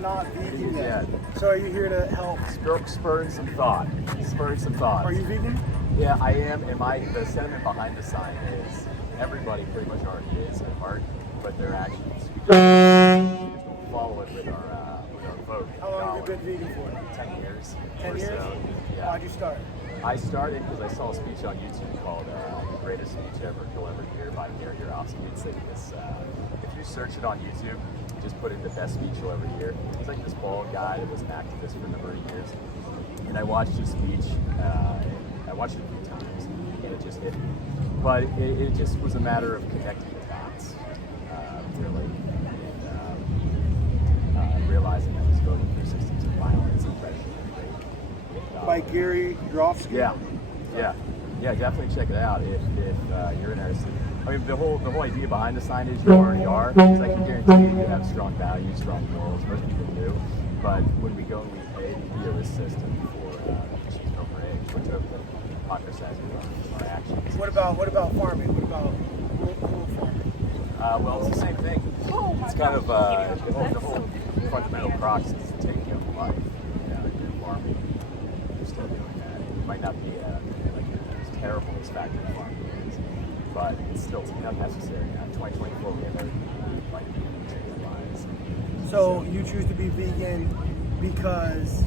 not vegan yet. So are you here to help? Spurring some thought. Are you vegan? Yeah, I am. And the sentiment behind the sign is everybody pretty much already is at heart, but their actions. We just don't follow it with our vote. How long have you been vegan for? 10 years. 10 years? So, yeah. How'd you start? I started because I saw a speech on YouTube called "The Greatest Speech Ever You'll Ever Hear" by Gary Yourofsky. It's like this. If you search it on YouTube, just put in "the best speech you'll ever hear." He's like this bald guy that was an activist for a number of years, and I watched his speech. I watched it a few times, and it just hit me. But it just was a matter of connecting the dots, really, and realizing that he's voting for systems of violence, oppression, and rape. By Gary Yourofsky? Yeah, definitely check it out if you're interested. I mean, the whole idea behind the sign is you already are, because I can guarantee you have strong values, strong morals. Most people do, but when we go and we pay via this system for issues over age, we're totally ostracizing our actions. What about farming? What about rural farming? Well, it's the same thing. It's kind of the whole fundamental crux is taking care of life. You're farming. You're still doing that. It might not be as terrible as factory farming is, but it's still necessary. Now, in 2024, we have everything like lives. So you choose to be vegan because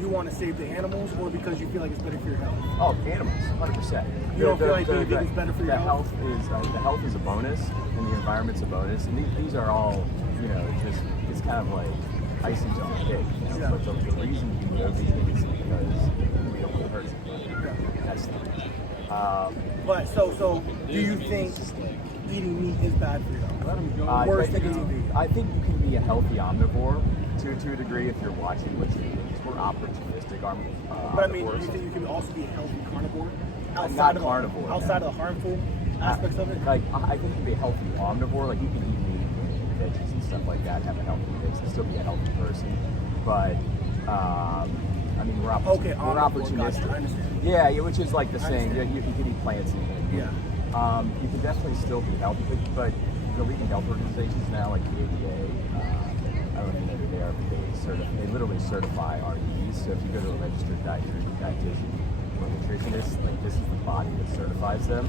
you want to save the animals, or because you feel like it's better for your health? Oh, animals, 100%. You don't feel like being vegan is better for your health? The health is a bonus, and the environment's a bonus, and these are all, it's kind of like icing on the cake. Yeah. But the reason you go vegan is because we don't want to hurt somebody. That's the reason. But so do you think eating meat is bad for your health? Worse than eating vegan? I think you can be a healthy omnivore to a degree if you're watching what you eat. We're opportunistic omnivores. But I mean, do you think you can also be a healthy carnivore? Not carnivore. Outside of the harmful aspects of it? Like, I think you can be a healthy omnivore. Like, you can eat meat and veggies and stuff like that, have a healthy mix, and still be a healthy person. But, I mean, we're opportunistic. Gotcha, I understand. Yeah, which is like the saying, you can eat plants and yeah. You can definitely still be healthy, but the leading health organizations now, like the ADA, I don't know if they are, but they literally certify RDs. So if you go to a registered dietitian or nutritionist, like this is the body that certifies them.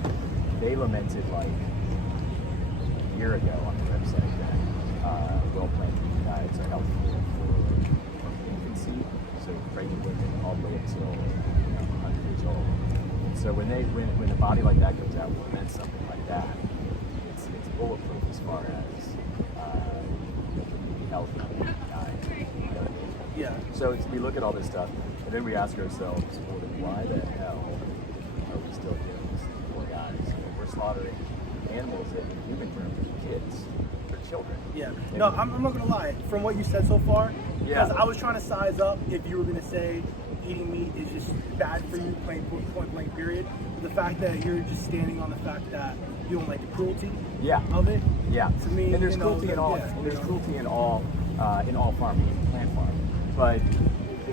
They lamented like a year ago on the website that well-planned vegan diets are healthy for infancy, so pregnant women all the way up till 100 years old. So when a body like that comes out and laments something like that, it's bulletproof as far as healthy diet. Yeah. So we look at all this stuff, and then we ask ourselves, well, then why the hell are we still doing this to poor guys? We're slaughtering animals in human terms, kids, for children. Yeah. No, I'm not gonna lie. From what you said so far, because Yeah. I was trying to size up if you were gonna say eating meat is just bad for you, point blank period. The fact that you're just standing on the fact that you don't like the cruelty of it. Yeah. To me, and there's cruelty in all. Yeah, and there's cruelty in all farming, plant farming. But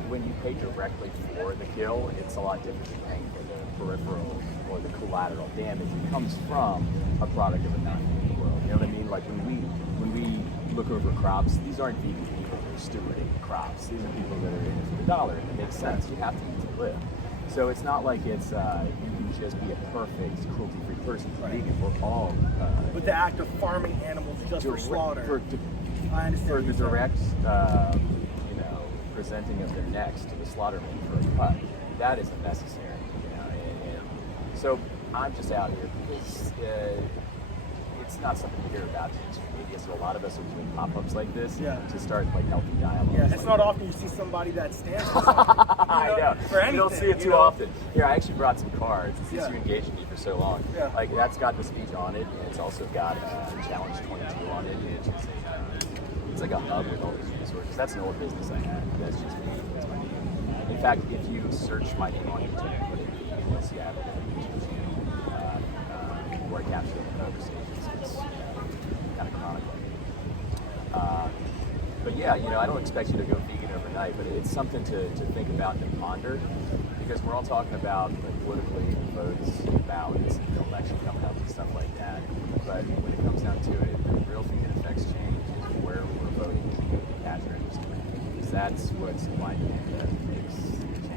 when you pay directly for the kill, it's a lot different than paying for the peripheral or the collateral damage that comes from a product of a non-vegan world. You know what I mean? Like when we look over crops, these aren't vegan people who are stewarding crops. These are people that are in it for the dollar, and it makes sense. You have to eat to live. So it's not like it's you can just be a perfect cruelty-free person. Vegan, we're all. But the act of farming animals just for slaughter. I understand. For the direct, presenting of their necks to the slaughterman for a cut, that isn't necessary. And so I'm just out here because it's not something to hear about in media. So a lot of us are doing pop-ups like this to start like healthy dialogue. Yeah, it's not often you see somebody that stands for I know. For anything, you don't see it too often. Here, I actually brought some cards. Since you engaged me for so long, like that's got the speech on it, and it's also got Challenge 22 on it, which is it's like a hub with all these resources. That's an old business I had. That's just me. That's my name. In fact, if you search my name on YouTube, you'll see I have a YouTube channel where I capture the conversations. It's kind of chronicle. But yeah, I don't expect you to go vegan overnight, but it's something to think about and ponder, because we're all talking about like politically votes, ballots, and the election coming up and stuff like that. But when it comes down to it, the real thing that affects change is where that's what's like that makes the